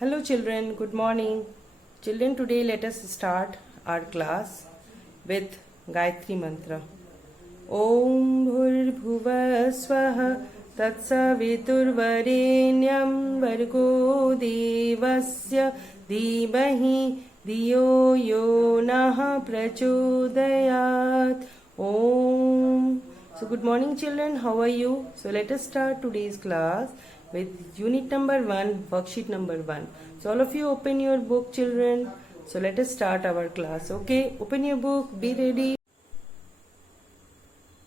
Hello children, good morning. Children, today let us start our class with Gayatri Mantra. Om Bhurbhuva Swaha Tatsaviturvarenyam Vargo Devasya Dhimahi Dhiyo Yo Naha Prachodayat. Om. So good morning children, how are you? So let us start today's class with unit number 1, worksheet number 1. So all of you open your book children. So let us start our class. Okay, open your book, be ready.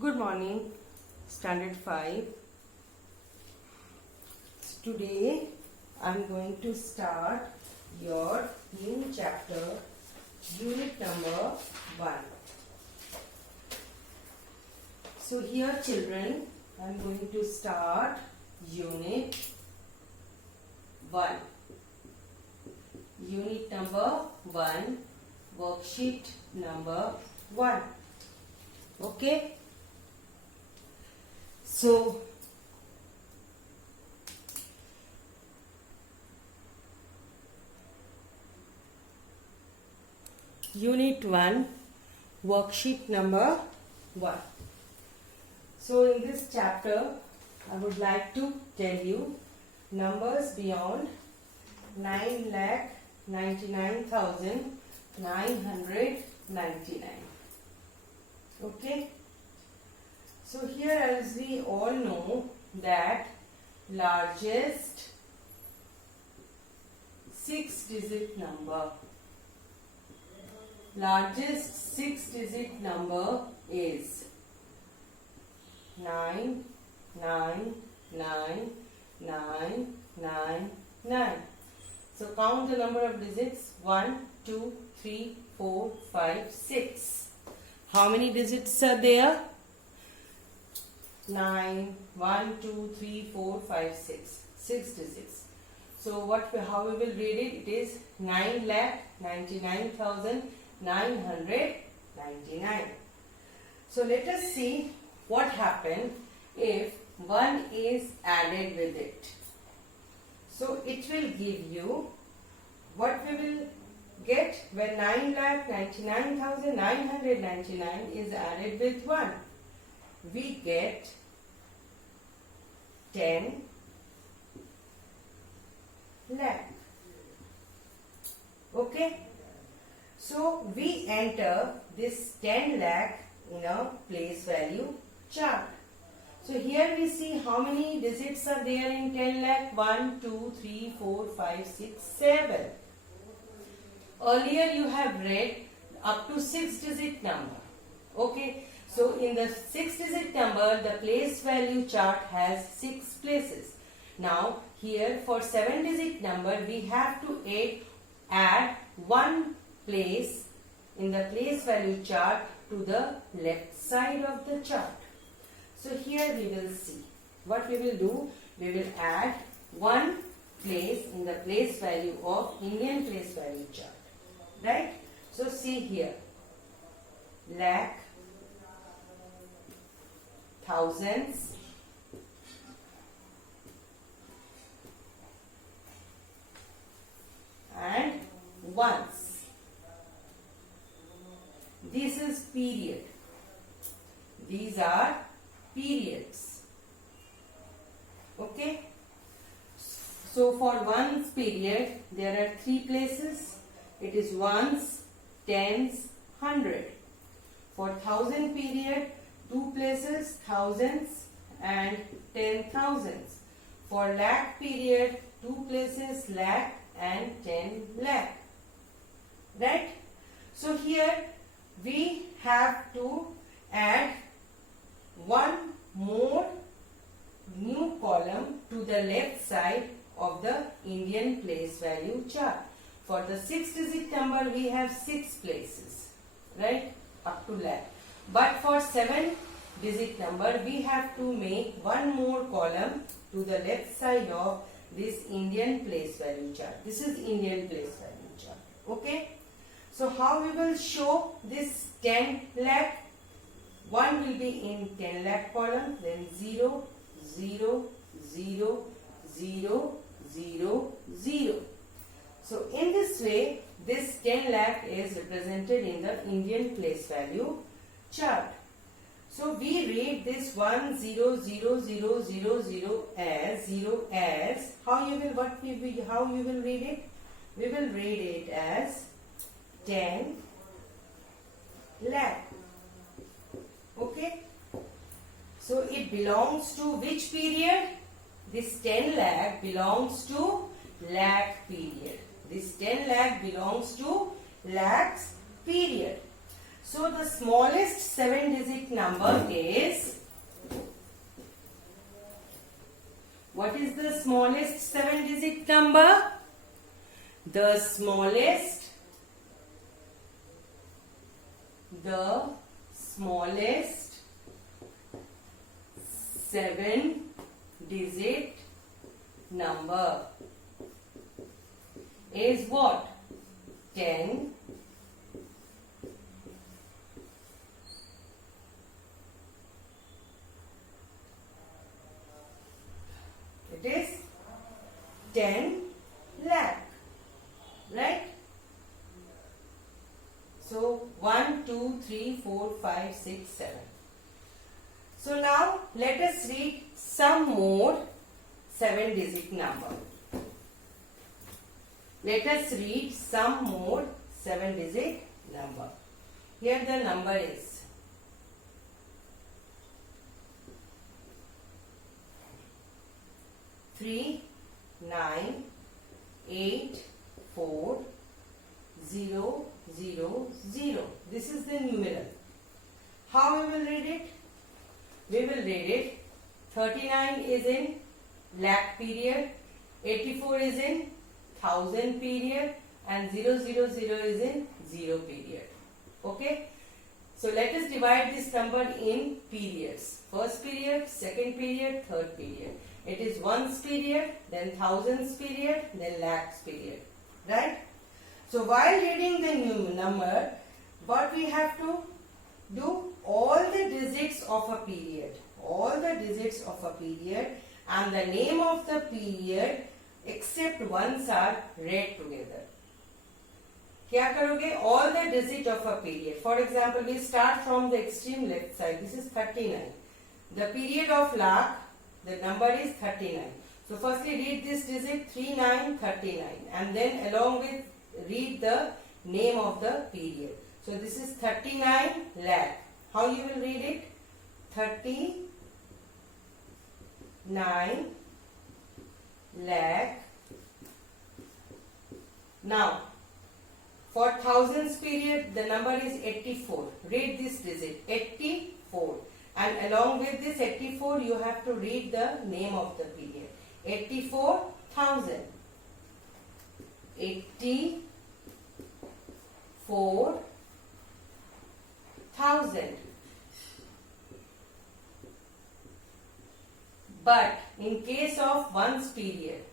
Good morning, standard 5. Today I am going to start your new chapter, unit number 1. So here children, I am going to start unit 1. Unit number 1, worksheet number 1. Okay. So unit 1, worksheet number 1. So in this chapter I would like to tell you numbers beyond 9,99,999. Okay. So here, as we all know, that largest 6-digit number is 99999. So count the number of digits: 1, 2, 3, 4, 5, 6. How many digits are there? 9, 1, 2, 3, 4, 5, 6. 6 digits. So how we will read it? It is 9,99,999. So let us see what happens if 1 is added with it. So it will give you what we will get when 9,99,999 is added with 1. We get 10 lakh. Okay. So we enter this 10 lakh in a place value chart. So here we see how many digits are there in 10 lakh. 1, 2, 3, 4, 5, 6, 7. Earlier you have read up to 6-digit number. Okay. So in the 6-digit number, the place value chart has 6 places. Now here for 7-digit number, we have to add 1 place in the place value chart to the left side of the chart. So here we will see what we will do. We will add 1 place in the place value of Indian place value chart. Right? So see here. Lakh, thousands, and ones. This is period. These are periods. Okay. So for ones period, there are 3 places. It is ones, tens, 100. For thousand period, 2 places, thousands and 10,000s. For lakh period, 2 places, lakh and 10 lakh. Right? So here we have to add 1 more new column to the left side of the Indian place value chart. For the 6-digit number, we have 6 places, right, up to lakh. But for 7-digit number, we have to make 1 more column to the left side of this Indian place value chart. This is Indian place value chart. Okay. So how we will show this 10 lakh? 1 will be in 10 lakh column, then 0, 0, 0, 0, 0, 0. So in this way, this 10 lakh is represented in the Indian place value chart. So we read this 1000000 as 0 as how you will read it? We will read it as 10 lakh. Okay. So it belongs to which period? This 10 lakh belongs to lakh period. This 10 lakh belongs to lakhs period. So the smallest 7-digit number is, what is the smallest 7-digit number? The smallest 7-digit number is what? 10 it is 10 lakh, right? So 1 2 3 4 5 6 7. So now let us read some more 7-digit number. Let us read some more 7-digit number. Here the number is 3 9 8 4 0 0 0. This is the numeral. How we will read it? We will read it. 39 is in lakh period, 84 is in thousand period, and 000 is in zero period. Okay. So let us divide this number in periods. First period, second period, third period. It is ones period, then thousands period, then lakhs period. Right? So while reading the new number, what we have to do? All the digits of a period. All the digits of a period and the name of the period except ones are read together. क्या करोगे? All the digit of a period. For example, we start from the extreme left side. This is 39. The period of lakh, the number is 39. So firstly read this digit 3939 and then along with read the name of the period. So this is 39 lakh. How you will read it? 39 lakh. Now for thousands period the number is 84. Read this digit 84 and along with this 84 you have to read the name of the period. 84,000. 84,000. But in case of ones period,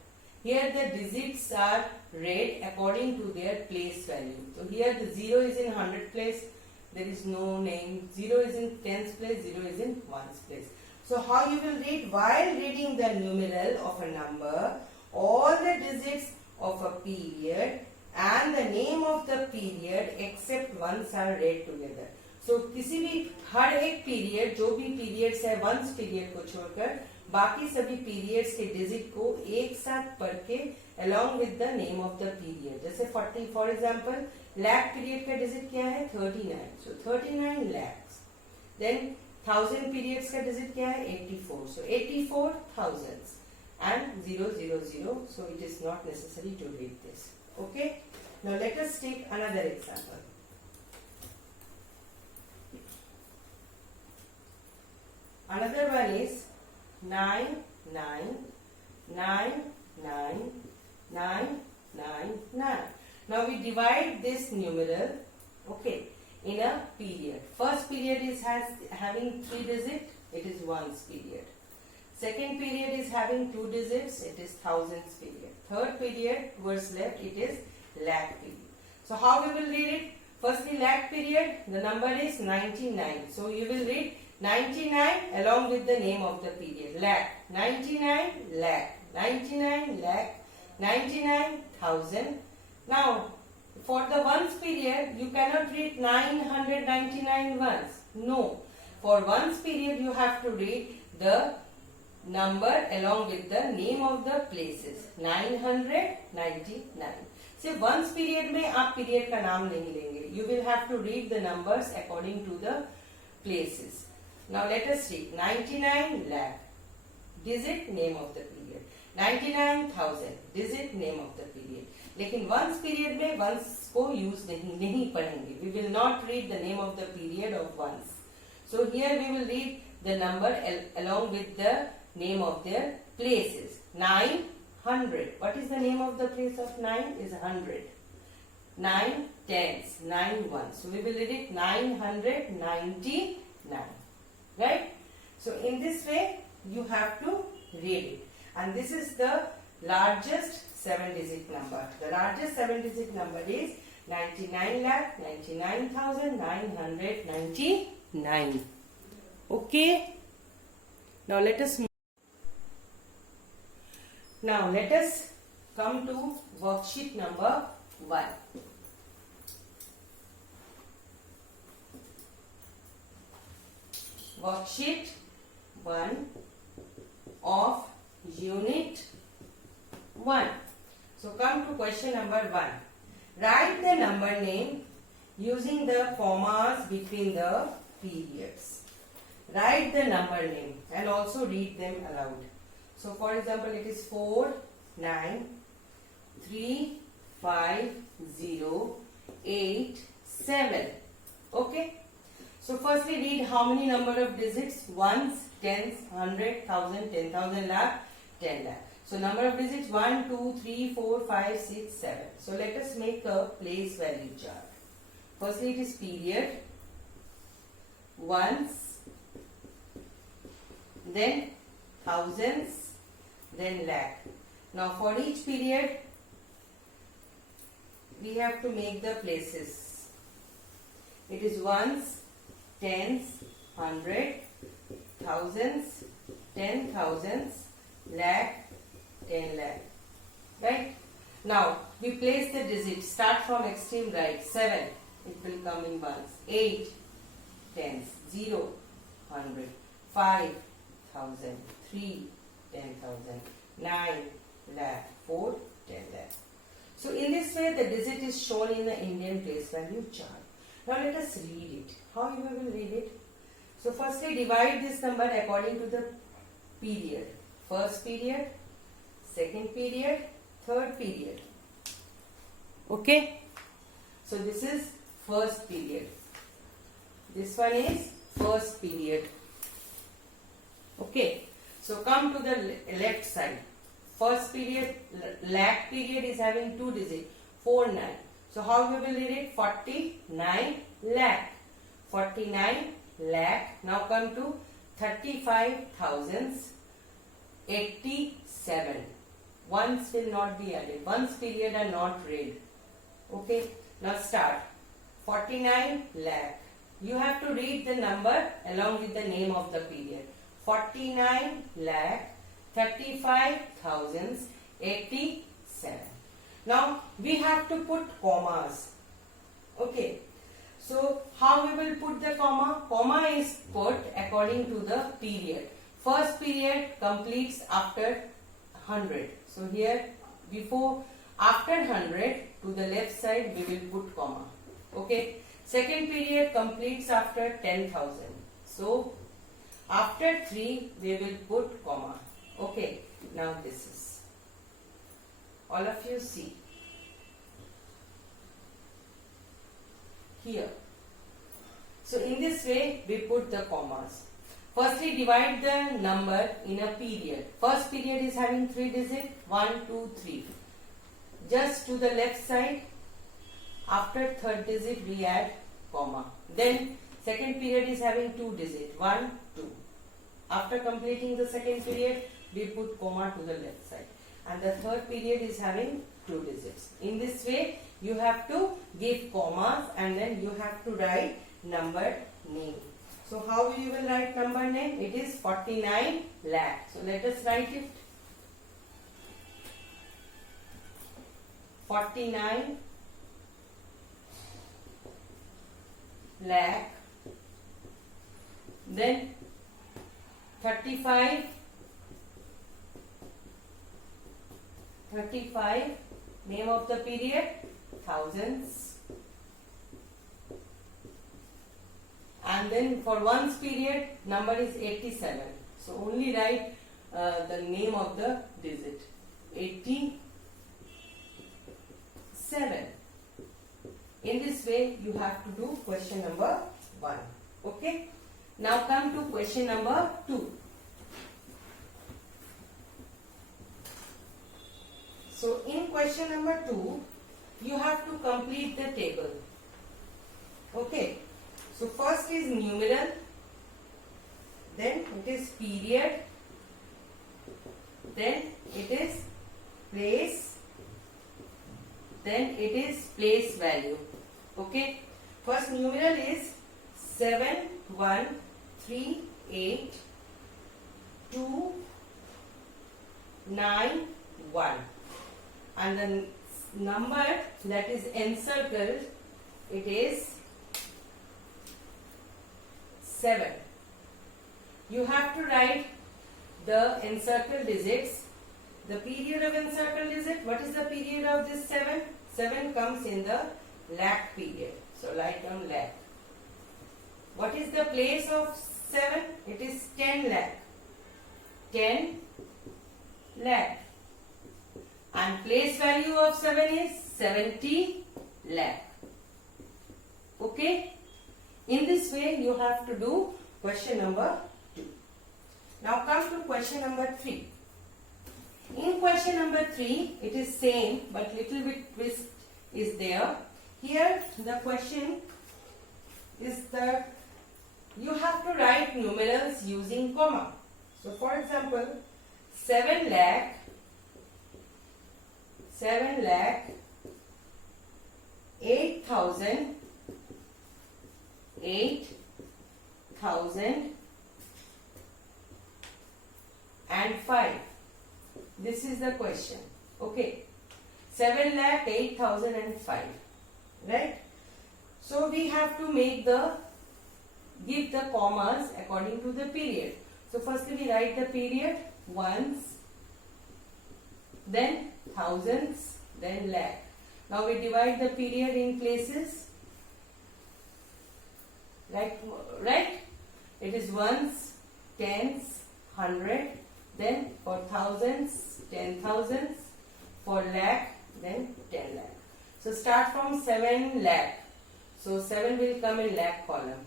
here the digits are read according to their place value. So here the 0 is in 100 place, there is no name. 0 is in tens place, 0 is in ones place. So how you will read? While reading the numeral of a number, all the digits of a period and the name of the period except ones are read together. So किसी भी हर एक period, जो भी periods है ones period को छोड़कर बाकी सभी पीरियड्स के डिजिट को एक साथ पढ़ के along with the name of the period. जैसे 40 फॉर एग्जाम्पल lakh पीरियड का डिजिट क्या है? 39. So 39 lakhs. Then 1000 periods का डिजिट क्या है? 84. So 84 thousands and 000. So it is not necessary to read this. Okay. Now let us take another example. Another one is 9999999. Now we divide this numeral, okay, in a period. First period is having 3 digits, it is ones period. Second period is having 2 digits, it is thousands period. Third period towards left, it is lakh period. So how we will read it? Firstly lakh period, the number is 99. So you will read 99 along with the name of the period. Lakh. 99 lakh. 99 lakh. 99,000. Now, for the ones period, you cannot read 999 ones. No. For ones period, you have to read the number along with the name of the places. 999. See, ones period में आप period का नाम नहीं लेंगे. You will have to read the numbers according to the places. Now let us read 99 lakh. Digit name of the period. 99,000. Digit name of the period. लेकिन ones period में ones को use नहीं पढ़ेंगे. We will not read the name of the period of ones. So here we will read the number along with the name of their places. 900. What is the name of the place of 9 is 100. 9 tens, 9 ones. So we will read it 999. Right? So in this way you have to read it. And this is the largest 7-digit number. The largest 7-digit number is 99,99,999. Okay. Now let us come to worksheet number 1. Worksheet 1 of unit 1. So come to question number 1. Write the number name using the commas between the periods. Write the number name and also read them aloud. So for example, it is 4, 9, 3, 5, 0, 8, 7. Okay. So firstly read how many number of digits? Ones, tens, 100, 1000, 10,000, lakh, 10 lakh. So number of digits 1, 2, 3, 4, 5, 6, 7. So let us make a place value chart. Firstly it is period, ones, then thousands, then lakh. Now for each period we have to make the places. It is ones, tens, 100, thousands, 10,000s, lakh, 10 lakh. Right? Now we place the digits. Start from extreme right. 7. It will come in ones. 8. Tens. 0. 100. 5. 1000. 3. 10,000. 9. Lakh. 4. 10 lakh. So in this way the digit is shown in the Indian place value chart. Now let us read it. How you will read it? So firstly divide this number according to the period. First period, second period, third period. Okay. So this is first period. This one is first period. Okay. So come to the left side. First period, lakh period is having 2 digits. 4, 9. So how we will read it? 49 lakh. 49 lakh. Now come to 35,000s. 87. Ones will not be added. Ones period are not read. Okay. Now start. 49 lakh. You have to read the number along with the name of the period. 49 lakh. 35,000s. 87. Now we have to put commas. Okay. So how we will put the comma? Comma is put according to the period. First period completes after 100. So here after 100 to the left side we will put comma. Okay. Second period completes after 10,000. So after 3 we will put comma. Okay. Now this is. All of you see. Here. So in this way we put the commas. Firstly divide the number in a period. First period is having 3 digits. 1, 2, 3. Just to the left side. After third digit we add comma. Then second period is having 2 digits. 1, 2. After completing the second period we put comma to the left side. And the third period is having 2 digits. In this way you have to give commas and then you have to write number name. So how you will write number name? It is 49 lakh. So let us write it. 49 lakh, then 35 name of the period thousands, and then for ones period number is 87, so only write the name of the digit 87. In this way you have to do question number 1. Okay, now come to question number 2. So in question number 2 you have to complete the table. Okay, so first is numeral, then it is period, then it is place, then it is place value. Okay, first numeral is 7138291, and the number that is encircled, it is 7. You have to write the encircled digits. The period of encircled digit, what is the period of this 7? 7 comes in the lakh period, so write down lakh. What is the place of 7? It is 10 lakh. 10 lakh. And place value of 7 is 70 lakh. Okay? In this way you have to do question number 2. Now come to question number 3. In question number 3 it is same but little bit twist is there. Here the question is that you have to write numerals using comma. So for example 7 lakh 8,000 and 5. This is the question. Okay, 7 lakh 8,000 and 5, right? So we have to give the commas according to the period. So firstly we write the period ones, then thousands, then lakh. Now we divide the period in places. Right? It is ones, tens, 100, then for thousands, 10,000s, for lakh, then 10 lakh. So start from 7 lakh. So 7 will come in lakh column.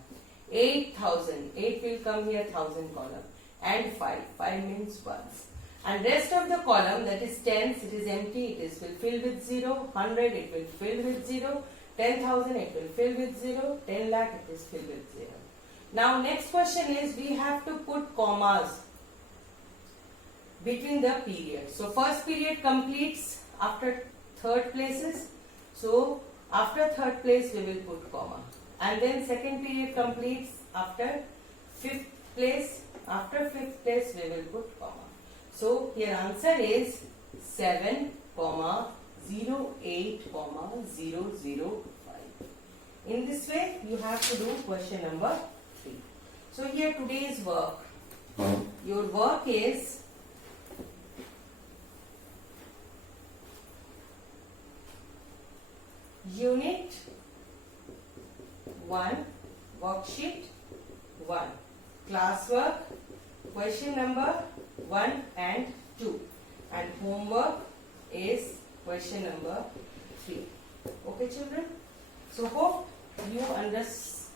8,000, 8 will come here 1,000 column. And 5 means ones. And rest of the column, that is tens, it is empty, it is will fill with 0. 100, it will fill with 0. 10,000, it will fill with 0. 10 lakh, it is filled with 0. Now next question is, we have to put commas between the periods. So first period completes after third places. So after third place we will put comma. And then second period completes after fifth place. After fifth place we will put comma. So here answer is 7, 08, 005. In this way you have to do question number 3. So here today's work. Your work is Unit 1, Worksheet 1. Classwork, question number 1 and 2. And homework is question number 3. Okay children? So hope you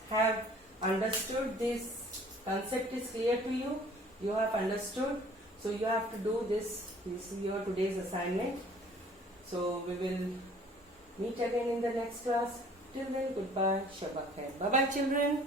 have understood this concept is clear to you. You have understood. So you have to do this. This is your today's assignment. So we will meet again in the next class. Till then, goodbye. Shabak hai. Bye bye children.